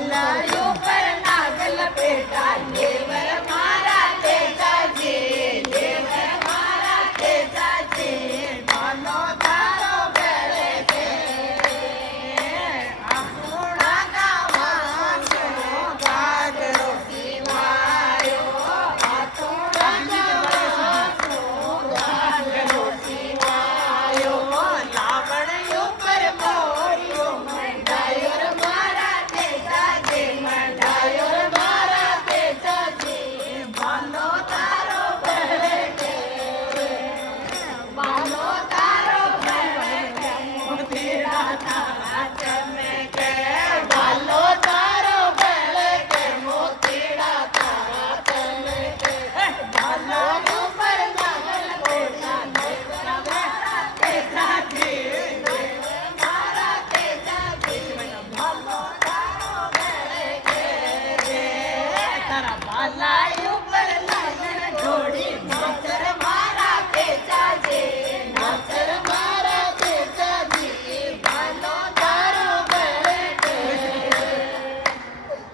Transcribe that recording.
ભાલાયું પર નાગલ પેટા દેવર મારા તેજાજી દેવર મારા તેજાજી ભાલો તારો બેળે છે આપણા ગામનો ગાગરો શિવાયો આપણા ગામનો ગાગરો શિવાયો લાવણ્યો પર મોર્યો મંડાયો મારા તેજાજી મંડાયો મારા તેજાજી ભાલો તારો બેળે છે ભાલો તારો બેળે છે મોતીડા તારા ચમકે ભાલો તારો બેળે છે મોતીડા તારા ચમકે ભાલો ઉપર નાગલ પેટા દેવર મારા તેજાજી દેવર મારા તેજાજી ભાલો તારો બેળે છે તારા ભાલાયો